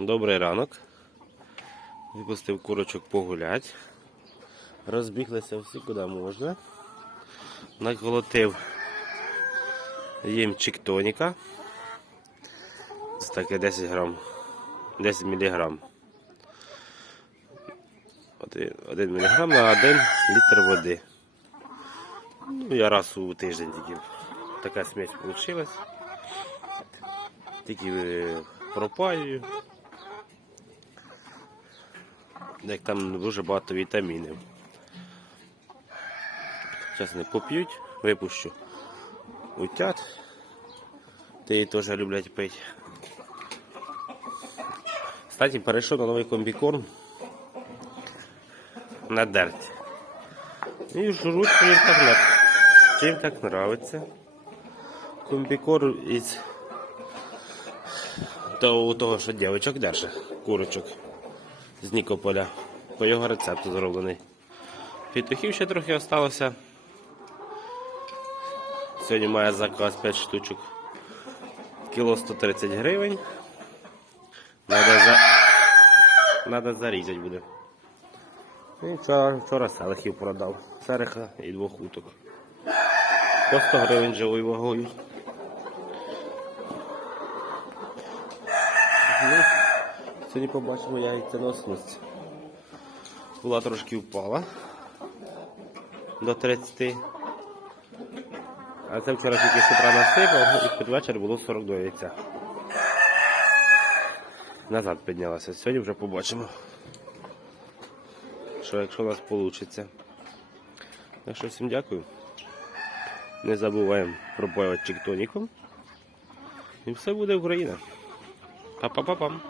Добрий ранок. Випустив курочок погулять. Розбіглися всі куди можна. Наколотив їм чіктоніка. Це таке 10 грам. 10 міліграм. 1 міліграм на 1 літр води. Ну, я раз у тиждень тільки така смесь вийшла. Тільки е, пропаюю. Як там дуже багато вітамінів. Зараз вони поп'ють, випущу утят. Ти її теж люблять пити. Кстати, перейшов на новий комбікорм на дерть. І жруть, чим так, чим так нравиться. Комбікорм із того, того що дівчинок держить, курочок з Нікополя. По його рецепту зроблений. Петухів ще трохи осталося. Сьогодні має заказ 5 штучок. Кіло 130 гривень. Надо, за... Надо зарізати буде. І вчора, вчора селихів продав. Сереха і двох уток. По 100 гривень живою вагою. Сьогодні побачимо яйценосність. Була трошки впала до 30. А це вчора тільки з утра насипав і під вечір було 42 яйця. Назад піднялася. Сьогодні вже побачимо. Що якщо у нас вийде. Так що всім дякую. Не забуваємо пропаювати чектоніком. І все буде Україна. Па-па-па-пам.